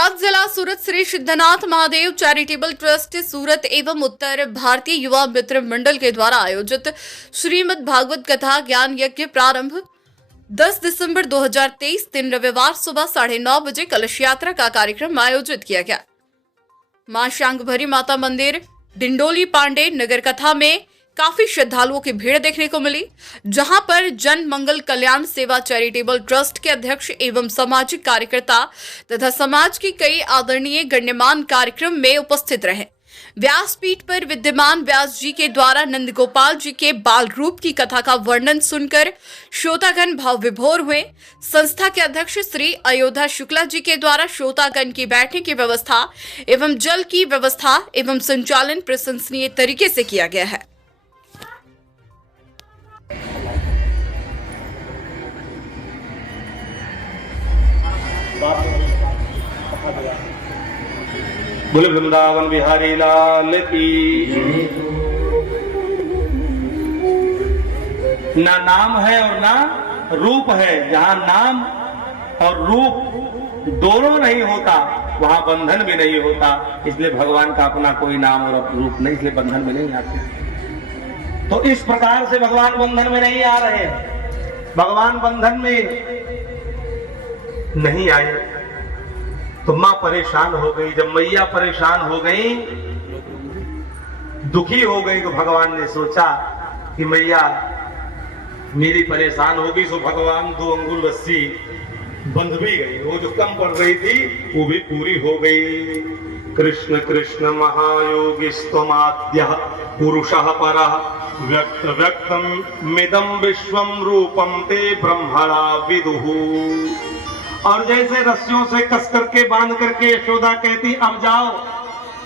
गुजरात जिला सूरत Shri Siddhnath Mahadev charitable trust सूरत एवं उत्तर भारतीय युवा मित्र मंडल के द्वारा आयोजित श्रीमद् भागवत कथा ज्ञान यज्ञ प्रारंभ 10 दिसंबर 2023 दिन रविवार सुबह 9:30 बजे कलश यात्रा का कार्यक्रम आयोजित किया गया। मां शांगभरी माता मंदिर डिंडोली पांडे नगर कथा में काफी श्रद्धालुओं की भीड़ देखने को मिली, जहां पर जन मंगल कल्याण सेवा चैरिटेबल ट्रस्ट के अध्यक्ष एवं सामाजिक कार्यकर्ता तथा समाज की कई आदरणीय गण्यमान कार्यक्रम में उपस्थित रहे। व्यासपीठ पर विद्यमान व्यास जी के द्वारा नंद गोपाल जी के बाल रूप की कथा का वर्णन सुनकर श्रोतागण भाव विभोर हुए। संस्था के अध्यक्ष श्री अयोध्या शुक्ला जी के द्वारा श्रोतागण की बैठने की व्यवस्था एवं जल की व्यवस्था एवं संचालन प्रशंसनीय तरीके से किया गया है। बोले वृंदावन बिहारी लाल की। ना नाम है और ना रूप है। जहां नाम और रूप दोनों नहीं होता वहां बंधन भी नहीं होता। इसलिए भगवान का अपना कोई नाम और रूप नहीं, इसलिए बंधन में नहीं आते। तो इस प्रकार से भगवान बंधन में नहीं आ रहे। भगवान बंधन में नहीं आए तो मां परेशान हो गई। जब मैया परेशान हो गई, दुखी हो गई, तो भगवान ने सोचा कि मैया मेरी परेशान हो गई, तो भगवान 2 अंगुल रस्सी बंध भी गई। वो जो कम पड़ रही थी वो भी पूरी हो गई। कृष्ण कृष्ण महायोगिस्त्वमाद्यः पुरुषः परः व्यक्त व्यक्तम मिदं विश्वम रूपम ते ब्रह्मणा विदुः। और जैसे रस्सियों से कस करके बांध करके यशोदा कहती अब जाओ,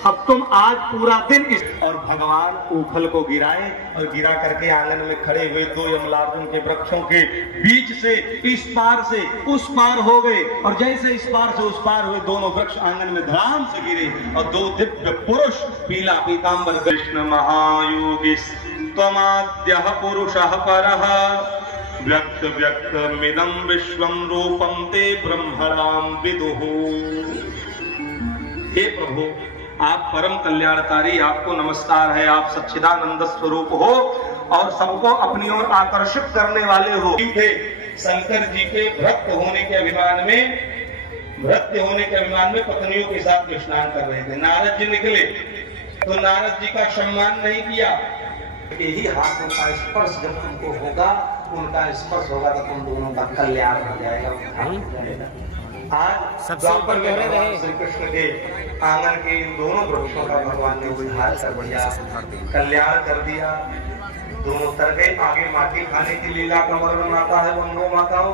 अब तुम आज पूरा दिन और भगवान ऊखल को गिराए और गिरा करके आंगन में खड़े हुए 2 यमलार्जुन के वृक्षों के बीच से इस पार से उस पार हो गए। और जैसे इस पार से उस पार हुए, दोनों वृक्ष आंगन में धड़ाम से गिरे और 2 दिव्य पुरुष पीला पीतांबर कृष्ण महायोगी त्वमाद्यः पुरुषः परः व्यक्त व्यक्त मिदं विश्वम रूपम ते ब्रह्मणाम विदुः। हे प्रभु, आप परम कल्याणकारी, आपको नमस्कार है। आप सच्चिदानंद स्वरूप हो और सबको अपनी ओर आकर्षित करने वाले हो। शंकर जी के भक्त होने के अभिमान में पत्नियों के साथ स्नान कर रहे थे। नारद जी निकले तो नारद जी का सम्मान नहीं किया। यही हाथों का स्पर्श जब तुमको होगा, उनका स्पर्श होगा तो तुम दोनों का कल्याण हो जाएगा। आज द्वापर में श्री कृष्ण के आंगन के इन दोनों वृक्षों का भगवान ने उद्धार कर दिया, कल्याण कर दिया। दोनों तर गए। आगे माटी खाने की लीला का वर्णन आता है बंधुओं माताओं।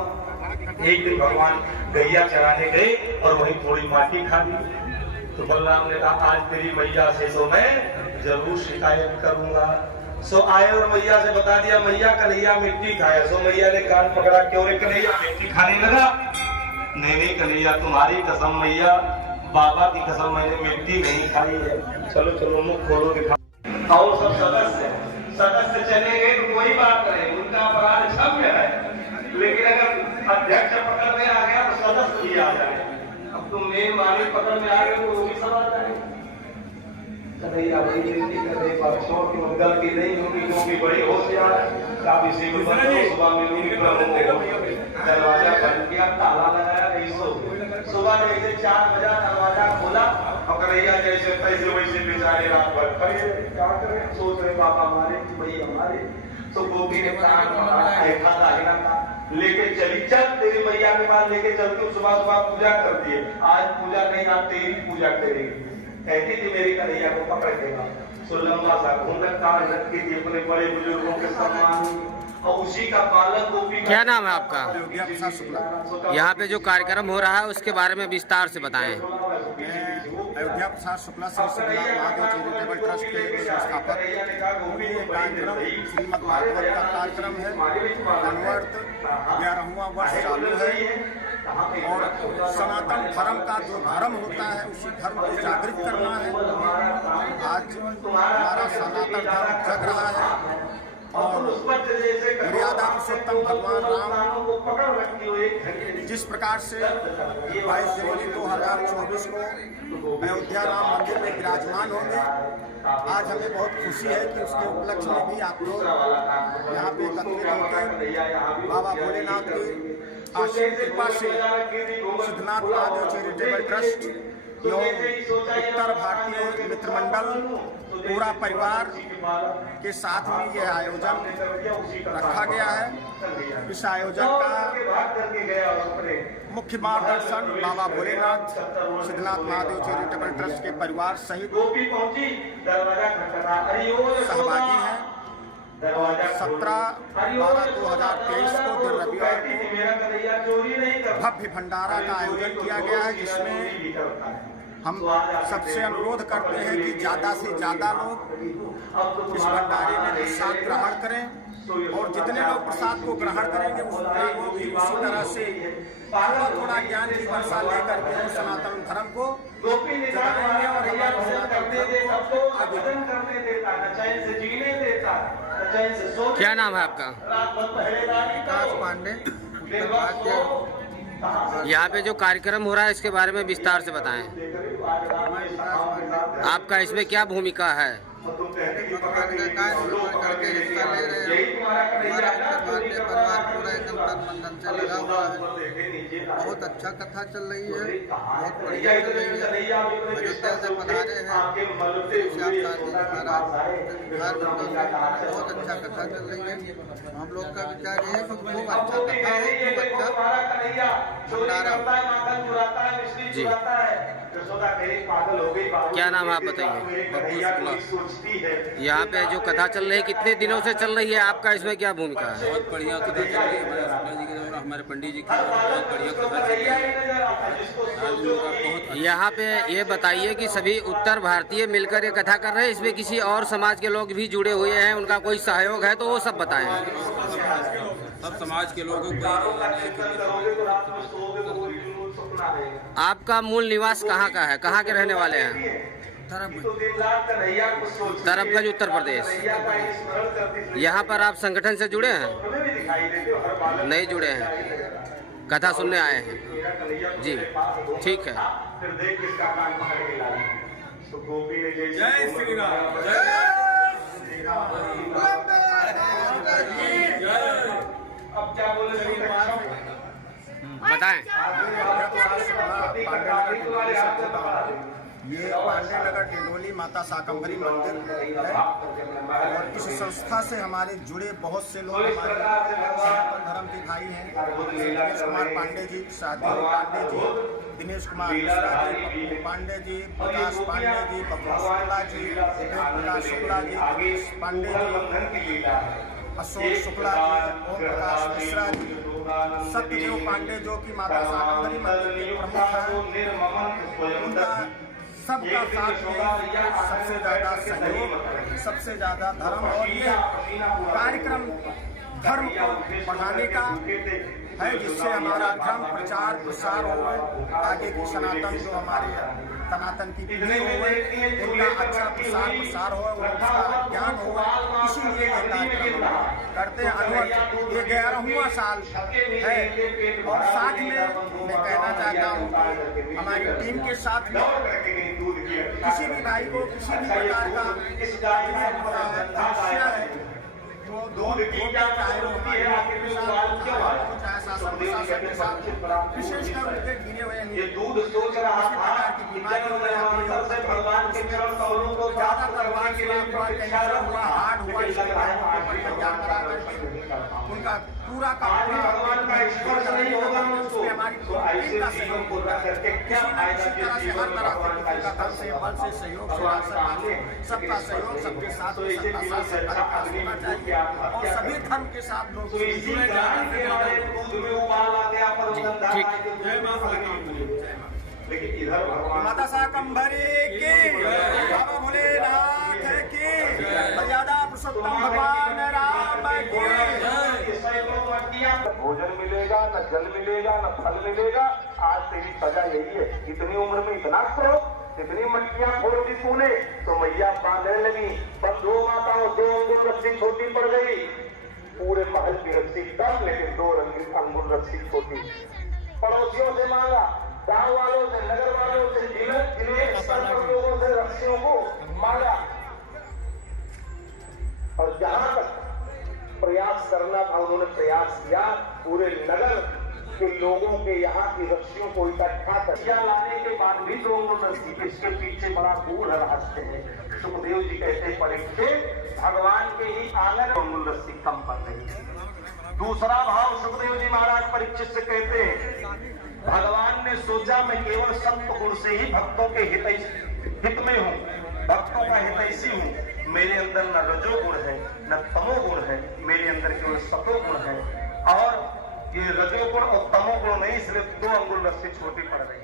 एक दिन भगवान गैया चराने गए और वही थोड़ी माटी खा ली। तो बलराम ने कहा आज तेरी मैया से तो मैं जरूर शिकायत करूंगा। सो आए और मैया से बता दिया, मैया कन्हैया मिट्टी खाया। सो मैया ने कान पकड़ा, क्यों रे कन्हैया मिट्टी खाने लगा? नहीं कन्हैया, तुम्हारी कसम मैया, बाबा की कसम, मैंने मिट्टी नहीं खाई है। चलो चलो मुख खोलो दिखा। और सब सदस्य चले गए तो कोई बात नहीं, उनका अपराध क्षम्य है। लेकिन अगर अध्यक्ष पकड़ में आ गया तो सदस्य भी आ जाए। अब तुम मेन मालिक पकड़ में आ गए तो वो भी सब आ जाए। कन्हैया भाई विनती कर रहे, परसों की गलती नहीं होगी क्योंकि बड़ी होशियार है। काफी से सुबह में दरवाजा बंद किया, ताला लगाया, नहीं सो। सुबह जैसे 4 बजा दरवाजा खोला और कन्हैया जैसे पैसे वैसे बेचारे रात भर खड़े क्या करें, सोच रहे पापा हमारे भाई हमारे। तो गोपी ने लेके चली, चल तेरी मैया के पास लेके चलती, सुबह सुबह पूजा कर दिए। आज पूजा नहीं, आज तेरी पूजा करेगी। कहती थी मेरी कन्हैया को पकड़ देगा। सो लंबा सा घूंघट काट रखी थी, अपने बड़े बुजुर्गों के सम्मान और उसी का बालक गोपी। क्या नाम है आपका? यहाँ पे जो कार्यक्रम हो रहा है उसके बारे में विस्तार से बताएं। अयोध्या प्रसाद शुक्ला महादेव चैरिटेबल ट्रस्ट के संस्थापक। ये कार्यक्रम श्रीमद् भागवत का कार्यक्रम है। कन्वर्ट 11वां वर्ष चालू है और सनातन धर्म का जो धर्म होता है उसी धर्म को जागृत करना है। आज हमारा सनातन धर्म जग रहा है और मर्यादा पुरुषोत्तम भगवान राम जिस प्रकार से 22 जनवरी 2024 को अयोध्या राम मंदिर में विराजमान होंगे, आज हमें बहुत खुशी है कि उसके उपलक्ष्य में भी आप लोग यहाँ पे एकत्रित होकर बाबा भोलेनाथ की आशीष कृपा से सिद्धनाथ महादेव चैरिटेबल ट्रस्ट एवं उत्तर भारतीय मित्रमंडल पूरा परिवार के साथ में यह आयोजन रखा गया है। इस आयोजन का मुख्य मार्गदर्शन बाबा भोलेनाथ सिद्धनाथ महादेव चैरिटेबल ट्रस्ट के परिवार सहित सहभागी हैं और 17/12/2023 को दिन रविवार को भव्य भंडारा का आयोजन किया गया है, जिसमें हम सबसे अनुरोध करते हैं कि ज़्यादा से ज़्यादा लोग इस भंडारे में प्रसाद ग्रहण करें और जितने लोग प्रसाद को ग्रहण करेंगे वो भी उसी तरह से थोड़ा ज्ञान की वर्षा लेकर के सनातन धर्म को जगाएंगे और हमारे सनातन धर्म को आगे। क्या नाम है आपका? विकास पांडे। यहाँ पे जो कार्यक्रम हो रहा है इसके बारे में विस्तार से बताएं। आपका इसमें क्या भूमिका है? करके हिस्सा ले रहे हैं। हमारा भारतीय परिवार पूरा एकदम तन मन धन से लगा हुआ है। बहुत अच्छा कथा चल रही है, बहुत बढ़िया चल रही है। अयोध्या से पधारे हैं बहुत अच्छा कथा चल रही है। हम लोग का विचार ये है कि खूब अच्छा कथा हो, खूब अच्छा भंडारा। जी, क्या नाम आप बताइए? यहाँ पे जो कथा चल रही है कितने दिनों से चल रही है, आपका इसमें क्या भूमिका है? बहुत बढ़िया कथा चल रही है। हमारे शुक्ला जी के और हमारे पंडित जी की बहुत बढ़िया कथा चल रही है। यहाँ पे ये बताइए कि सभी उत्तर भारतीय मिलकर ये कथा कर रहे हैं, इसमें किसी और समाज के लोग भी जुड़े हुए हैं, उनका कोई सहयोग है तो वो सब बताएं। सब समाज के लोगों को आपका मूल निवास कहाँ का है, कहाँ के रहने वाले हैं? तरबगंज, उत्तर प्रदेश। यहाँ पर आप संगठन से जुड़े हैं? नहीं जुड़े हैं, कथा सुनने आए हैं। जी, ठीक है। जय श्री राम। बताएं। ये पांडे नगर टेंडोली माता शाकंभरी मंदिर है और इस संस्था से हमारे जुड़े बहुत से लोग हमारे सनातन धर्म के भाई हैं। दिनेश कुमार पांडे जी, शादी पांडे जी, दिनेश कुमार मिश्रा जी, पप्पू पांडे जी, प्रकाश पांडे जी, पप्पू शुक्ला जी, प्रकाश शुक्ला जी, दिनेश पांडे जी, अशोक शुक्ला जी, ओम प्रकाश मिश्रा जी, सत्यदेव पांडे जो कि माता शाकंभरी मंदिर के प्रमुख हैं, उनका सबका साथ में सबसे ज़्यादा सहयोग, सबसे ज़्यादा धर्म और ये कार्यक्रम धर्म को बढ़ाने का है, जिससे हमारा धर्म प्रचार प्रसार हो, आगे की सनातन जो हमारे सनातन की पीढ़ी हो उनका अच्छा प्रसार प्रसार हो, उनका ज्ञान हो। इसीलिए ये कार्यक्रम करते हैं। ये 11वां साल है और साथ में मैं कहना चाहता हूँ हमारी टीम के साथ में किसी भी भाई को किसी भी प्रकार का समस्या है तो दूध चाहे वो हमारे चाहे शासन प्रशासन के साथ विशेषकर उनके गिरे हुए दूध सोच रहा प्रकार की बीमारी हो गया, ज्यादातर हार्ट हुआ तैयार करा करके उनका पूरा का हमारी टीम का सहयोग होता है। किसी न किसी तरह से हर तरह से धन से बल से सहयोग सबका सहयोग सबके साथ सबका साथ होना चाहिए और सभी धर्म के साथ लोग जुड़े माता शाकंभरी की, बाबा भोलेनाथ की, मर्यादा पुरुषोत्तम भगवान राम की। भोजन मिलेगा, न जल मिलेगा, न फल मिलेगा। आज तेरी सजा यही है, इतनी उम्र में इतना करो, इतनी मटकियां फोड़ दी तूने तो मैया बांधने लगी। बंधु माताओं, 2 अंगुल अंगुल रस्सी छोटी पड़ गई, पूरे महल की रस्सी कम, लेकिन 2 अंगुल रस्सी छोटी। पड़ोसियों से मांगा, गांव वालों से, नगर वालों से, जिले स्तर पर लोगों से रस्सियों को मांगा, और जहां तक प्रयास करना था उन्होंने प्रयास किया। पूरे नगर के लोगों के यहाँ की रस्सियों को इकट्ठा कर लाने के बाद भी 2 अंगुल रस्सी, इसके पीछे बड़ा गूढ़ रहस्य है। सुखदेव जी कहते परीक्षित, भगवान के ही आंगन 2 अंगुल रस्सी कम पड़ गई। दूसरा भाव सुखदेव जी महाराज परीक्षित से कहते हैं, भगवान ने सोचा मैं केवल सत्व गुण से ही भक्तों के हित में हूँ, भक्तों का हितैषी हूँ। मेरे अंदर न रजोगुण है न तमोगुण है, मेरे अंदर केवल सतोगुण है, और ये रजोगुण और तमोगुण नहीं, सिर्फ 2 अंगुल रस्सी छोटी पड़ रही।